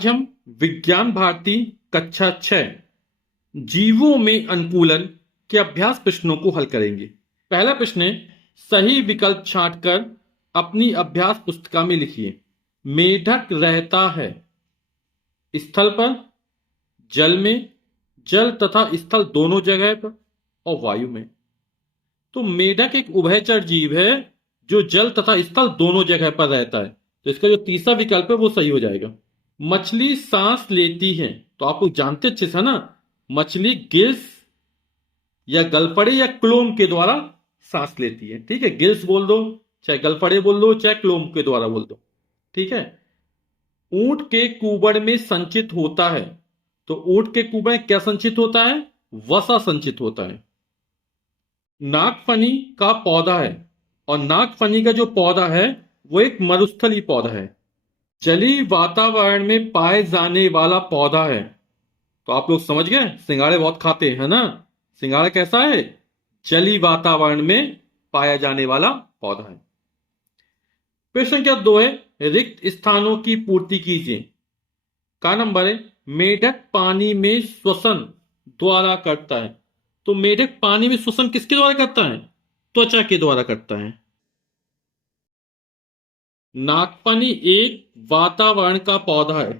आज हम विज्ञान भारती कक्षा 6 जीवों में अनुकूलन के अभ्यास प्रश्नों को हल करेंगे। पहला प्रश्न है, सही विकल्प छांटकर अपनी अभ्यास पुस्तिका में लिखिए। मेढक रहता है स्थल पर, जल में, जल तथा स्थल दोनों जगह पर और वायु में। तो मेढक एक उभयचर जीव है जो जल तथा स्थल दोनों जगह पर रहता है। तो इसका जो तीसरा विकल्प है वो सही हो जाएगा। मछली सांस लेती है, तो आप लोग जानते अच्छे से ना, मछली गिल्स या गलफड़े या क्लोम के द्वारा सांस लेती है। ठीक है, गिल्स बोल दो, चाहे गलफड़े बोल दो, चाहे क्लोम के द्वारा बोल दो। ठीक है। ऊंट के कुबड़ में संचित होता है, तो ऊंट के कुबड़ में क्या संचित होता है? वसा संचित होता है। नागफनी का पौधा है, और नागफनी का जो पौधा है वो एक मरुस्थली पौधा है। जलीय वातावरण में पाए जाने वाला पौधा है। तो आप लोग समझ गए, सिंघाड़े बहुत खाते हैं ना। सिंघाड़ा कैसा है? जलीय वातावरण में पाया जाने वाला पौधा है। प्रश्न संख्या 2 है, रिक्त स्थानों की पूर्ति कीजिए। का नंबर है, मेढक पानी में श्वसन द्वारा करता है। तो मेढक पानी में श्वसन किसके द्वारा करता है? त्वचा के द्वारा करता है। नागफनी एक वातावरण का पौधा है।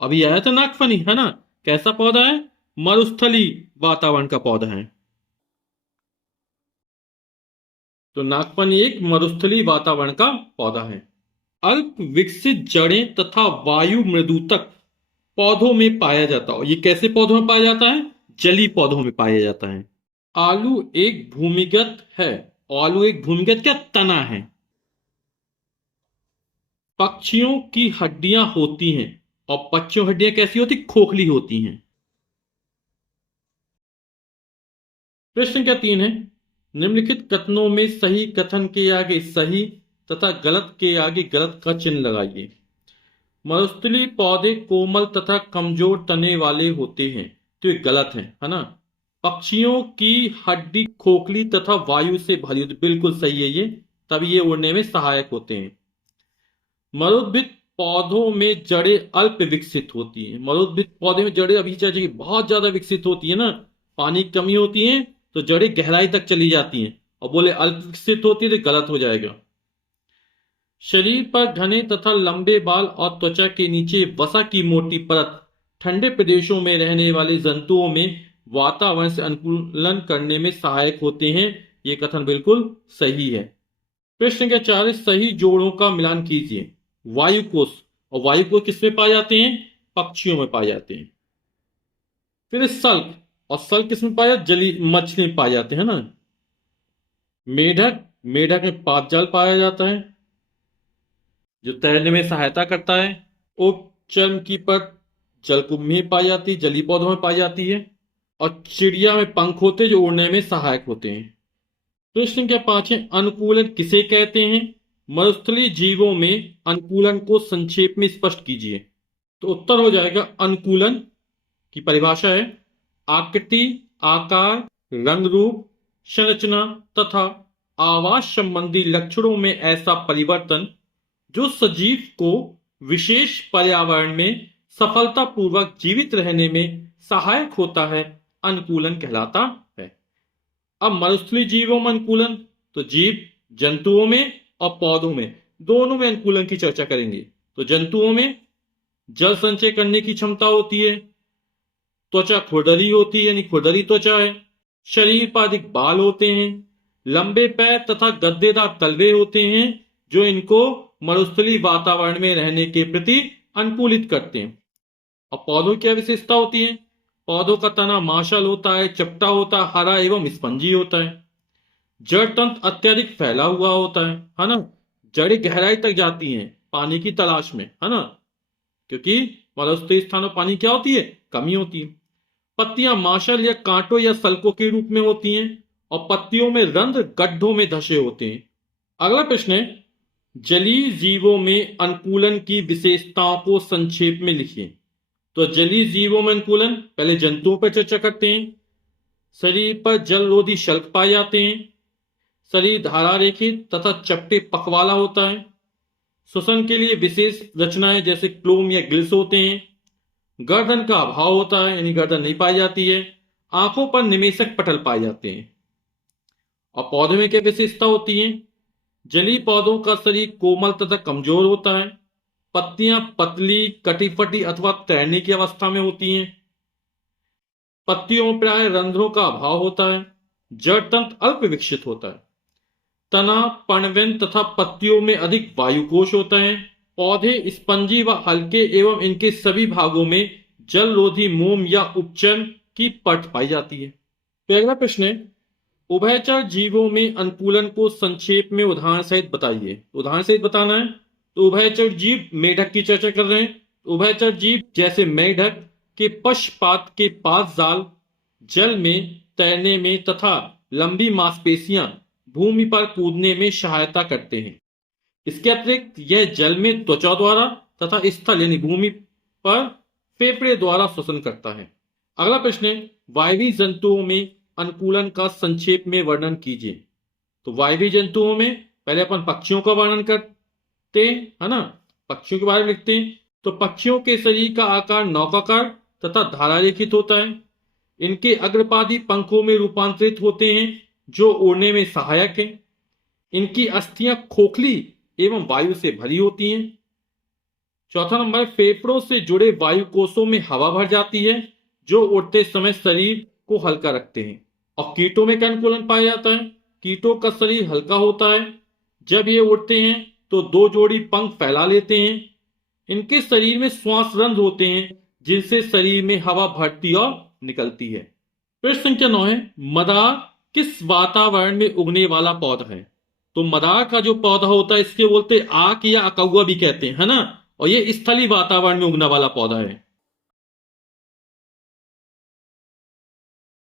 अभी आया था नागफनी, है ना। कैसा पौधा है? मरुस्थली वातावरण का पौधा है। तो नागफनी एक मरुस्थली वातावरण का पौधा है। अल्प विकसित जड़ें तथा वायु मृदुतक पौधों में पाया जाता है। ये कैसे पौधों में पाया जाता है? जलीय पौधों में पाया जाता है। आलू एक भूमिगत है। आलू एक भूमिगत क्या? तना है। पक्षियों की हड्डियां होती हैं, और पक्षियों की हड्डियां कैसी होती? खोखली होती हैं। प्रश्न संख्या 3 है, निम्नलिखित कथनों में सही कथन के आगे सही तथा गलत के आगे गलत का चिन्ह लगाइए। मरुस्थली पौधे कोमल तथा कमजोर तने वाले होते हैं। तो ये गलत है ना। पक्षियों की हड्डी खोखली तथा वायु से भरी होती, बिल्कुल सही है ये, तभी ये उड़ने में सहायक होते हैं। मरुद्भिद पौधों में जड़ें अल्प विकसित होती हैं। मरुद्भिद पौधे में जड़ें अभी चाहिए बहुत ज्यादा विकसित होती है ना, पानी की कमी होती है तो जड़ें गहराई तक चली जाती हैं, और बोले अल्प विकसित होती है तो गलत हो जाएगा। शरीर पर घने तथा लंबे बाल और त्वचा के नीचे वसा की मोटी परत ठंडे प्रदेशों में रहने वाले जंतुओं में वातावरण से अनुकूलन करने में सहायक होते हैं। यह कथन बिल्कुल सही है। प्रश्न संख्या 4, सही जोड़ों का मिलान कीजिए। वायु कोष, और वायु कोष किसमें पाए जाते हैं? पक्षियों में पाए जाते हैं। फिर सल्क, और सल्क किसमें पाया? जलीय मछली में पाए जाते हैं ना। मेढक, मेढक में पादजाल पाया जाता है जो तैरने में सहायता करता है। उपचर्म की परत जलकुंभ में पाई जाती है, जलीय पौधों में पाई जाती है। और चिड़िया में पंख होते हैं जो उड़ने में सहायक होते हैं। प्रश्न संख्या 5 है, अनुकूलन किसे कहते हैं? मरुस्थली जीवों में अनुकूलन को संक्षेप में स्पष्ट कीजिए। तो उत्तर हो जाएगा, अनुकूलन की परिभाषा है आकृति, आकार, रंग रूप, संरचना तथा आवास संबंधी लक्षणों में ऐसा परिवर्तन जो सजीव को विशेष पर्यावरण में सफलतापूर्वक जीवित रहने में सहायक होता है, अनुकूलन कहलाता है। अब मरुस्थली जीवों में अनुकूलन, तो जीव जंतुओं में और पौधों में दोनों में अनुकूलन की चर्चा करेंगे। तो जंतुओं में जल संचय करने की क्षमता होती है, त्वचा खुरदरी होती है यानी खुरदरी त्वचा है, शरीर पर अधिक बाल होते हैं, लंबे पैर तथा गद्देदार तलवे होते हैं जो इनको मरुस्थली वातावरण में रहने के प्रति अनुकूलित करते हैं। और पौधों की क्या विशेषता होती है? पौधों का तना मांसल होता है, चपटा होता है, हरा एवं स्पंजी होता है। जड़ तंत्र अत्यधिक फैला हुआ होता है ना। जड़ें गहराई तक जाती हैं पानी की तलाश में, है ना, क्योंकि मरुस्थलीय स्थानों में पानी क्या होती है? कमी होती है। पत्तियां मांसल या कांटों या सल्कों के रूप में होती हैं, और पत्तियों में रंध्र गड्ढों में धसे होते हैं। अगला प्रश्न है, जलीय जीवों में अनुकूलन की विशेषताओं को संक्षेप में लिखिए। तो जलीय जीवों में अनुकूलन, पहले जंतुओं पर चर्चा करते हैं। शरीर पर जलरोधी शल्क पाए जाते हैं। शरीर धारा रेखित तथा चपटे पखवाला होता है। श्वसन के लिए विशेष रचनाएं जैसे क्लोम या गिल्स होते हैं। गर्दन का अभाव होता है, यानी गर्दन नहीं पाई जाती है। आंखों पर निमेषक पटल पाए जाते हैं। और पौधे में क्या विशेषता होती है? जलीय पौधों का शरीर कोमल तथा कमजोर होता है। पत्तियां पतली, कटी-फटी अथवा तैरने की अवस्था में होती हैं। पत्तियों में प्राय रंध्रों का अभाव होता है। जड़ तंत्र अल्प विकसित होता है। तना, पर्णवेन तथा पत्तियों में अधिक वायुकोश होता है। पौधे स्पंजी व हल्के एवं इनके सभी भागों में जलरोधी मोम या उपचन की परत पाई जाती है। तो अगला प्रश्न है, उभयचर जीवों में अनुकूलन को संक्षेप में उदाहरण सहित बताइए। उदाहरण सहित बताना है। तो उभयचर जीव, मेढक की चर्चा कर रहे हैं। उभयचर जीव जैसे मेढक के पश्चपात के 5 जाल जल में तैरने में तथा लंबी मांसपेशियां भूमि पर कूदने में सहायता करते हैं। इसके अतिरिक्त यह जल में त्वचा द्वारा तथा स्थल यानी भूमि पर फेफड़े द्वारा श्वसन करता है। अगला प्रश्न है, वायवीय जंतुओं में अनुकूलन का संक्षेप में वर्णन कीजिए। तो वायवीय जंतुओं में पहले अपन पक्षियों का वर्णन करते हैं, है ना। पक्षियों के बारे में लिखते हैं। तो पक्षियों के शरीर का आकार नौकाकार तथा धारारेखित होता है। इनके अग्रपादी पंखों में रूपांतरित होते हैं जो उड़ने में सहायक है। इनकी अस्थियां खोखली एवं वायु से भरी होती हैं। चौथा नंबर, फेफड़ों से जुड़े वायु कोषों में हवा भर जाती है जो उड़ते समय शरीर को हल्का रखते हैं। और कीटों में क्या अनुकूलन पाया जाता है? कीटों का शरीर हल्का होता है। जब ये उड़ते हैं तो 2 जोड़ी पंख फैला लेते हैं। इनके शरीर में श्वास रंध्र होते हैं जिनसे शरीर में हवा भरती और निकलती है। प्रश्न संख्या 9 है, मदार किस वातावरण में उगने वाला पौधा है? तो मदार का जो पौधा होता है इसके बोलते आक या अकौआ भी कहते हैं, है ना। और ये स्थलीय वातावरण में उगने वाला पौधा है।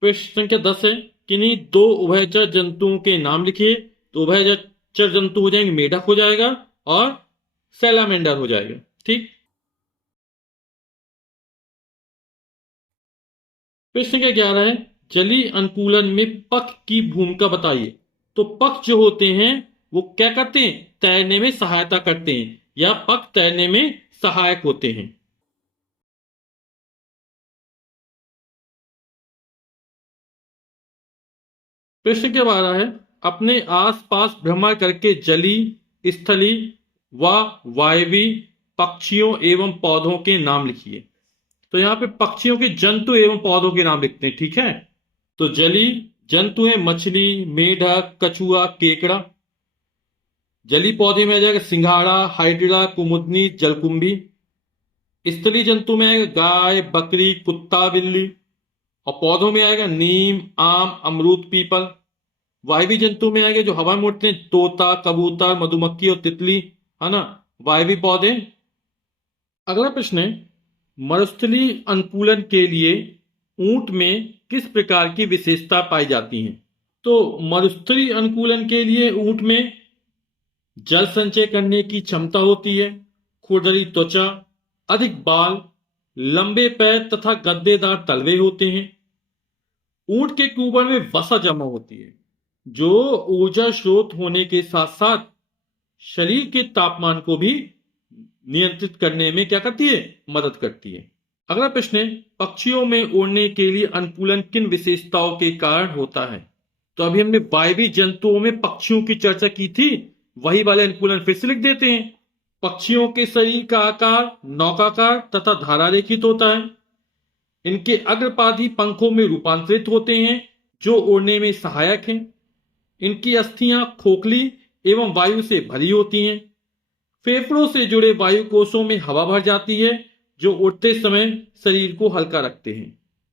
प्रश्न संख्या 10 है, किन्हीं 2 उभयचर जंतुओं के नाम लिखिए। तो उभयचर जंतु हो जाएंगे, मेढक हो जाएगा और सैलामेंडर हो जाएगा। ठीक। प्रश्न संख्या 11 है, जलीय अनुकूलन में पख की भूमिका बताइए। तो पख जो होते हैं वो क्या करते हैं? तैरने में सहायता करते हैं या पख तैरने में सहायक होते हैं। प्रश्न के 12 है, अपने आसपास भ्रमण करके जलीय, स्थलीय व वायवीय पक्षियों एवं पौधों के नाम लिखिए। तो यहाँ पे पक्षियों के जंतु एवं पौधों के नाम लिखते हैं। ठीक है। तो जलीय जंतु है मछली, मेढक, कछुआ, केकड़ा। जलीय पौधे में आ जाएगा सिंघाड़ा, हाइड्रा, कुमुदनी, जलकुंभी। स्थलीय जंतु में आएगा गाय, बकरी, कुत्ता, बिल्ली। और पौधों में आएगा नीम, आम, अमरूद, पीपल। वायवीय जंतु में आएगा जो हवा में उड़ते हैं तोता, कबूतर, मधुमक्खी और तितली, है ना, वायवीय पौधे। अगला प्रश्न है, मरुस्थलीय अनुकूलन के लिए ऊंट में किस प्रकार की विशेषता पाई जाती है? तो मरुस्थलीय अनुकूलन के लिए ऊंट में जल संचय करने की क्षमता होती है, खुरदरी त्वचा, अधिक बाल, लंबे पैर तथा गद्देदार तलवे होते हैं। ऊंट के कुबर में वसा जमा होती है जो ऊर्जा स्रोत होने के साथ साथ शरीर के तापमान को भी नियंत्रित करने में क्या करती है? मदद करती है। अगला प्रश्न है, पक्षियों में उड़ने के लिए अनुकूलन किन विशेषताओं के कारण होता है? तो अभी हमने वायवीय जंतुओं में पक्षियों की चर्चा की थी, वही वाले अनुकूलन फिर से लिख देते हैं। पक्षियों के शरीर का आकार नौकाकार तथा धारारेखित होता है। इनके अग्रपादी पंखों में रूपांतरित होते हैं जो उड़ने में सहायक हैं। इनकी अस्थियां खोखली एवं वायु से भरी होती हैं। फेफड़ों से जुड़े वायु कोषों में हवा भर जाती है जो उड़ते समय शरीर को हल्का रखते हैं।